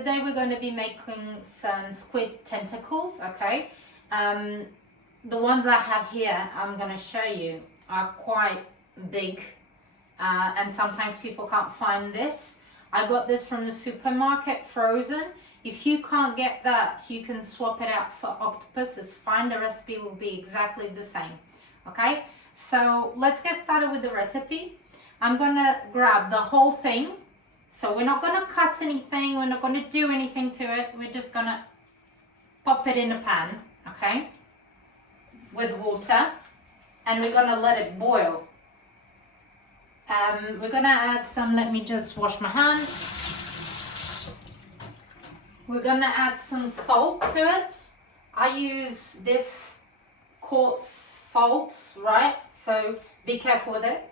today we're going to be making some squid tentacles, okay? The ones I have here, I'm going to show you, are quite big, and sometimes people can't find this. I got this from the supermarket, frozen. If you can't get that, you can swap it out for octopus. It's fine, the recipe will be exactly the same, okay? So let's get started with the recipe. I'm going to grab the whole thing. So we're not going to cut anything, we're not going to do anything to it, we're just going to pop it in a pan, okay, with water, and we're going to let it boil. We're going to add some, let me just wash my hands. We're going to add some salt to it. I use this coarse salt, right, so be careful with it,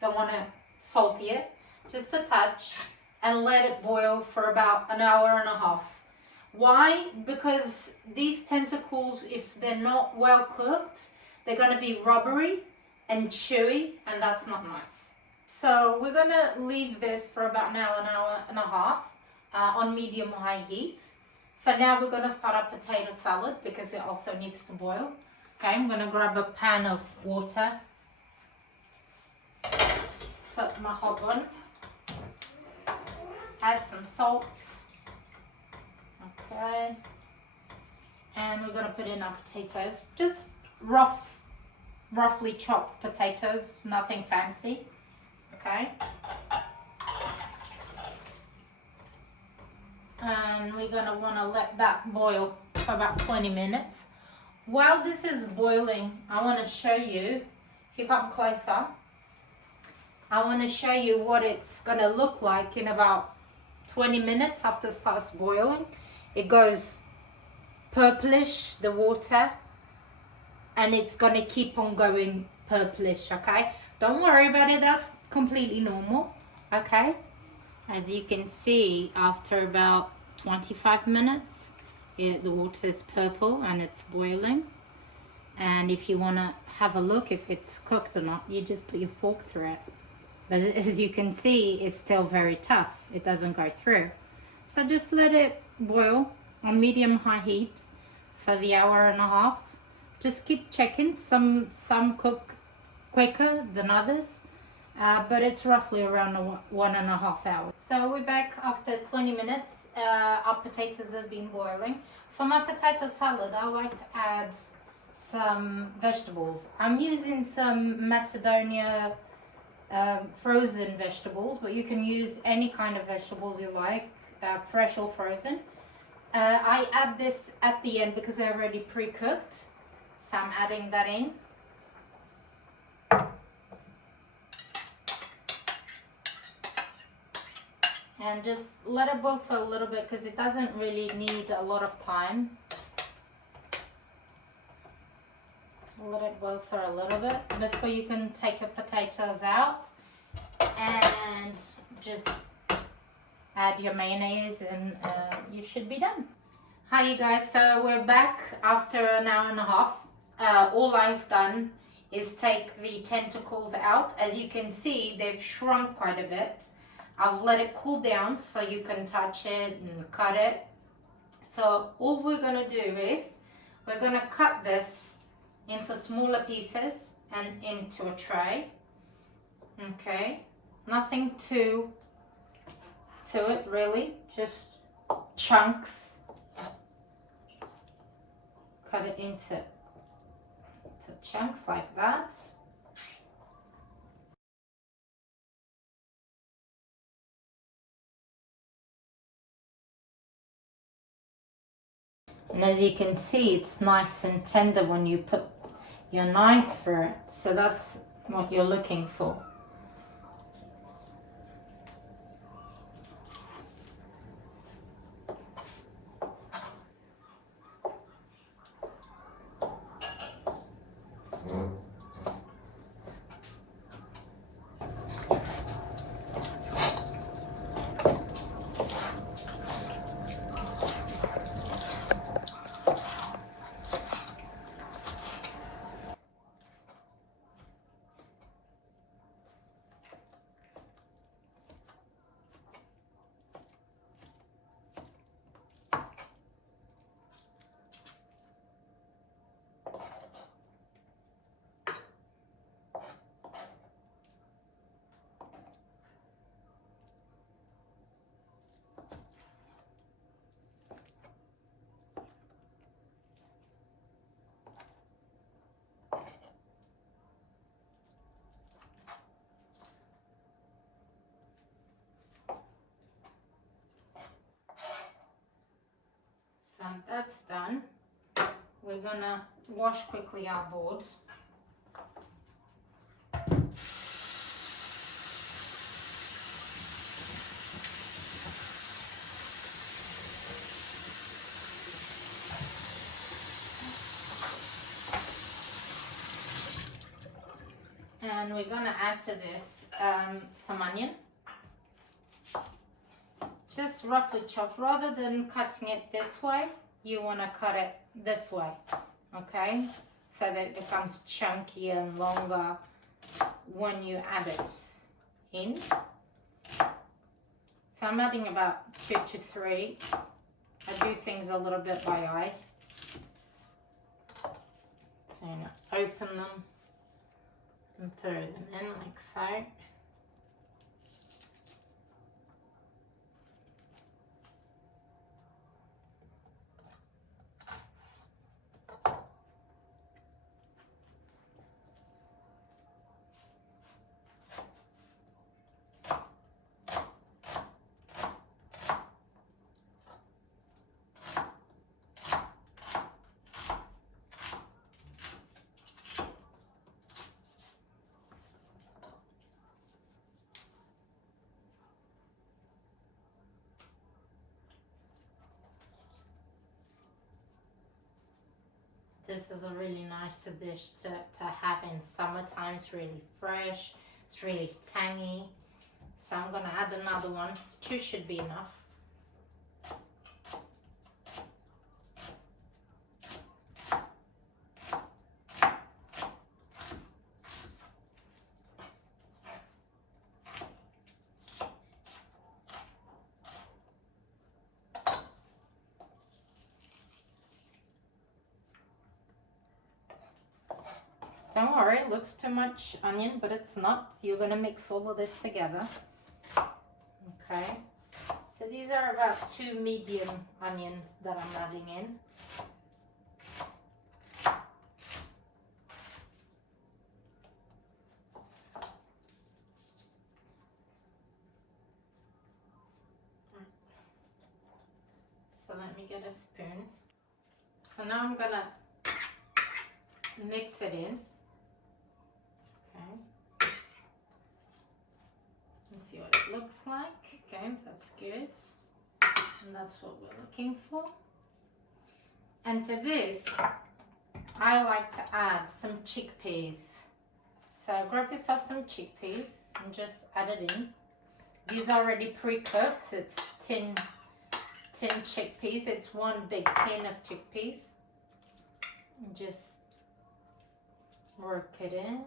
don't want to salty it, just a touch. And let it boil for about an hour and a half. Why? Because these tentacles, if they're not well cooked, they're going to be rubbery and chewy, and that's not nice. So we're going to leave this for about an hour and a half on medium-high heat. For now, we're going to start our potato salad because it also needs to boil. Okay, I'm going to grab a pan of water, put my hob on. Add some salt, okay, and we're going to put in our potatoes, just roughly chopped potatoes, nothing fancy, okay, and we're going to want to let that boil for about 20 minutes. While this is boiling, I want to show you, if you come closer, I want to show you what it's going to look like in about 20 minutes after it starts boiling. It goes purplish, the water, and it's going to keep on going purplish, okay? Don't worry about it, that's completely normal, okay? As you can see, after about 25 minutes, the water is purple and it's boiling. And if you want to have a look if it's cooked or not, you just put your fork through it. But as you can see, it's still very tough. It doesn't go through. So just let it boil on medium-high heat for the hour and a half. Just keep checking. Some cook quicker than others, but it's roughly around 1.5 hours. So we're back after 20 minutes. Our potatoes have been boiling. For my potato salad, I like to add some vegetables. I'm using some Macedonia frozen vegetables, but you can use any kind of vegetables you like, fresh or frozen. I add this at the end because they're already pre-cooked, so I'm adding that in. And just let it boil for a little bit because it doesn't really need a lot of time. Let it boil for a little bit before you can take your potatoes out and just add your mayonnaise, and you should be done. Hi you guys, so we're back after an hour and a half. All I've done is take the tentacles out. As you can see, they've shrunk quite a bit. I've let it cool down so you can touch it and cut it. So all we're going to do is we're going to cut this into smaller pieces and into a tray. Okay, nothing to it really, just chunks. Cut it into chunks like that. And as you can see, it's nice and tender when you put your knife through it. So that's what you're looking for. that's done. We're gonna wash quickly our boards. And we're gonna add to this some onion. Just roughly chopped. Rather than cutting it this way, you want to cut it this way, okay? So that it becomes chunkier and longer when you add it in. So I'm adding about 2 to 3. I do things a little bit by eye. So you know, open them and throw them in like so. This is a really nice dish to have in summertime. It's really fresh, it's really tangy. So I'm gonna add another one. 2 should be enough. Don't worry, it looks too much onion, but it's not. You're gonna mix all of this together. Okay. So these are about 2 medium onions that I'm adding in. So let me get a spoon. So now I'm gonna mix it in. Okay. Let's see what it looks like. Okay, that's good. And that's what we're looking for. And to this, I like to add some chickpeas. So grab yourself some chickpeas and just add it in. These are already pre-cooked. It's tin chickpeas. It's 1 big tin of chickpeas. And just work it in.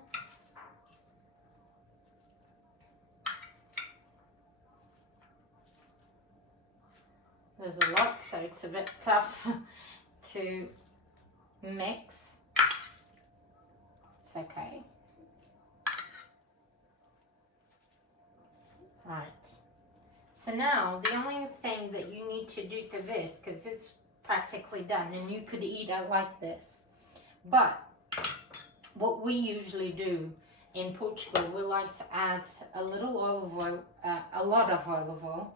There's a lot, so it's a bit tough to mix. It's okay. Right. So now the only thing that you need to do to this, because it's practically done and you could eat it like this, but what we usually do in Portugal, we like to add a little olive oil, a lot of olive oil.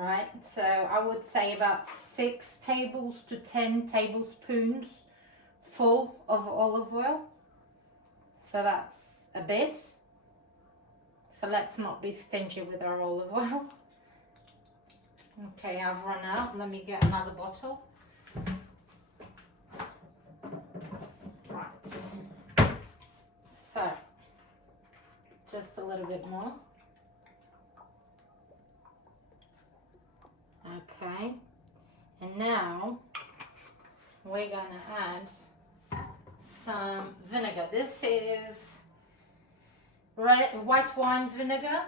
Right, so I would say about 6 tables to 10 tablespoons full of olive oil. So that's a bit. So let's not be stingy with our olive oil. Okay, I've run out. Let me get another bottle. Right. So, just a little bit more. Okay, and now we're gonna add some vinegar. This is white wine vinegar.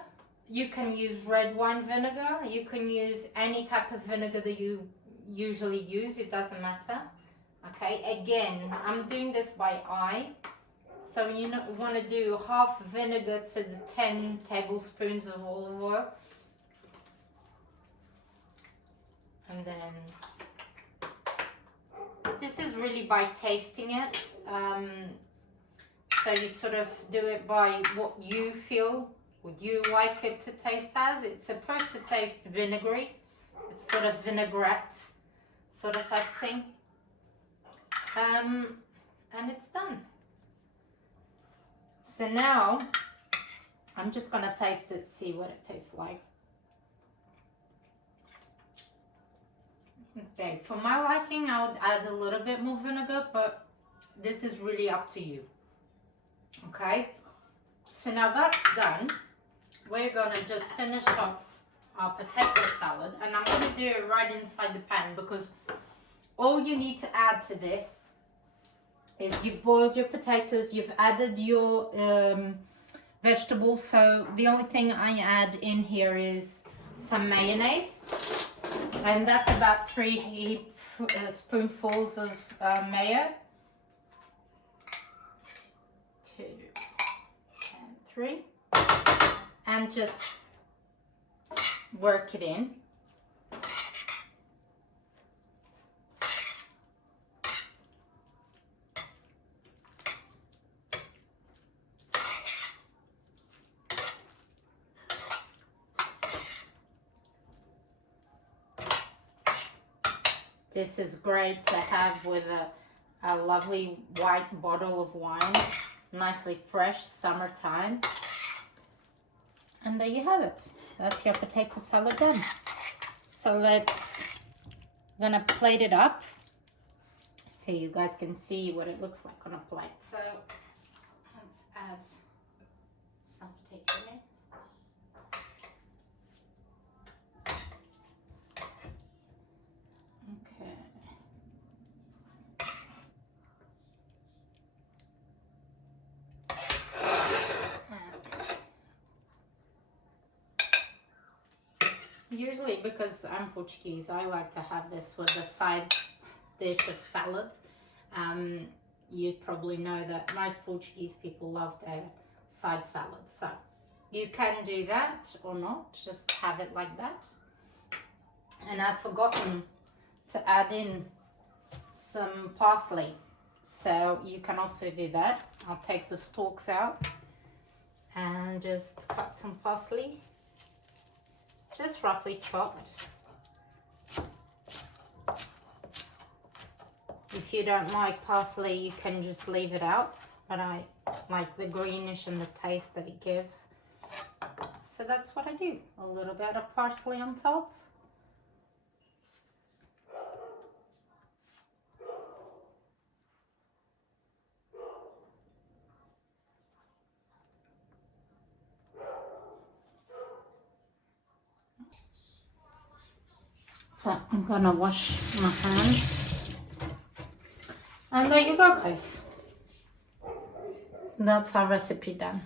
You can use red wine vinegar. You can use any type of vinegar that you usually use. It doesn't matter. Okay, again, I'm doing this by eye. So you want to do half vinegar to the 10 tablespoons of olive oil. And then this is really by tasting it. So you sort of do it by what you feel, would you like it to taste as. It's supposed to taste vinegary. It's sort of vinaigrette. sort of type thing. And it's done. So now I'm just gonna taste it, see what it tastes like. Okay, for my liking, I would add a little bit more vinegar, but this is really up to you. Okay, so now that's done. We're gonna just finish off our potato salad, and I'm gonna do it right inside the pan, because all you need to add to this is you've boiled your potatoes, you've added your vegetables. So the only thing I add in here is some mayonnaise, and that's about 3 spoonfuls of mayo. 2 and 3, and just work it in. This is great to have with a lovely white bottle of wine, nicely fresh, summertime. And there you have it. That's your potato salad done. So I'm gonna plate it up so you guys can see what it looks like on a plate. So let's add some potato in. Usually, because I'm Portuguese, I like to have this with a side dish of salad. You'd probably know that most Portuguese people love their side salad. So you can do that or not, just have it like that. And I'd forgotten to add in some parsley. So you can also do that. I'll take the stalks out and just cut some parsley. Just roughly chopped. If you don't like parsley, you can just leave it out, but I like the greenish and the taste that it gives. So that's what I do. A little bit of parsley on top. So I'm gonna wash my hands. And there you go, guys. That's our recipe done.